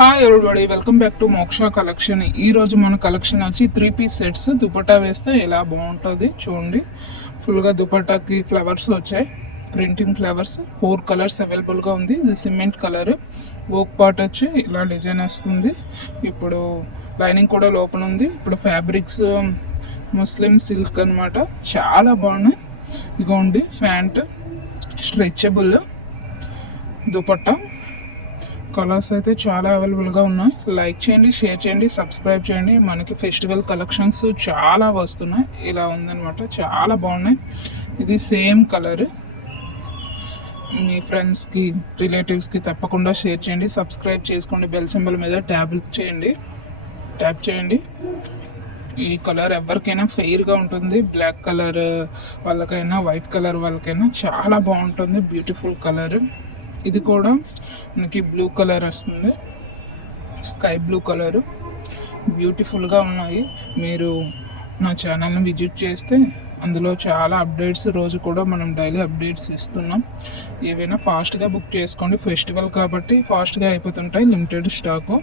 Hi everybody, welcome back to మోక్ష collection. ఈరోజు మన కలెక్షన్ వచ్చి 3 పీస్ సెట్స్. దుపట్టా వేస్తే ఎలా బాగుంటుంది చూడండి. ఫుల్గా దుపట్టాకి ఫ్లవర్స్ వచ్చాయి, ప్రింటింగ్ ఫ్లవర్స్. 4 కలర్స్ అవైలబుల్గా ఉంది. ఇది సిమెంట్ కలర్, వర్క్ పార్ట్ వచ్చి ఇలా డిజైన్ వస్తుంది. ఇప్పుడు లైనింగ్ కూడా లోపల ఉంది. ఇప్పుడు ఫ్యాబ్రిక్స్ ముస్లిం సిల్క్ అనమాట, చాలా బాగున్నాయి. ఇగోండి ప్యాంట్, స్ట్రెచబుల్ దుపట్టా. కలర్స్ అయితే చాలా అవైలబుల్గా ఉన్నాయి. లైక్ చేయండి, షేర్ చేయండి, సబ్స్క్రైబ్ చేయండి. మనకి ఫెస్టివల్ కలెక్షన్స్ చాలా వస్తున్నాయి. ఇలా ఉందన్నమాట, చాలా బాగున్నాయి. ఇది సేమ్ కలర్. మీ ఫ్రెండ్స్కి, రిలేటివ్స్కి తప్పకుండా షేర్ చేయండి, సబ్స్క్రైబ్ చేసుకోండి. బెల్ సింబల్ మీద ట్యాప్ చేయండి. ఈ కలర్ ఎవరికైనా ఫెయిర్గా ఉంటుంది. బ్లాక్ కలర్ వాళ్ళకైనా, వైట్ కలర్ వాళ్ళకైనా చాలా బాగుంటుంది. Beautiful colour. ఇది కూడా మనకి బ్లూ కలర్ వస్తుంది, స్కై బ్లూ కలరు. బ్యూటిఫుల్గా ఉన్నాయి. మీరు నా ఛానల్ని విజిట్ చేస్తే అందులో చాలా అప్డేట్స్, రోజు కూడా మనం డైలీ అప్డేట్స్ ఇస్తున్నాం. ఏవైనా ఫాస్ట్గా బుక్ చేసుకోండి. ఫెస్టివల్ కాబట్టి ఫాస్ట్గా అయిపోతుంటాయి, లిమిటెడ్ స్టాకు.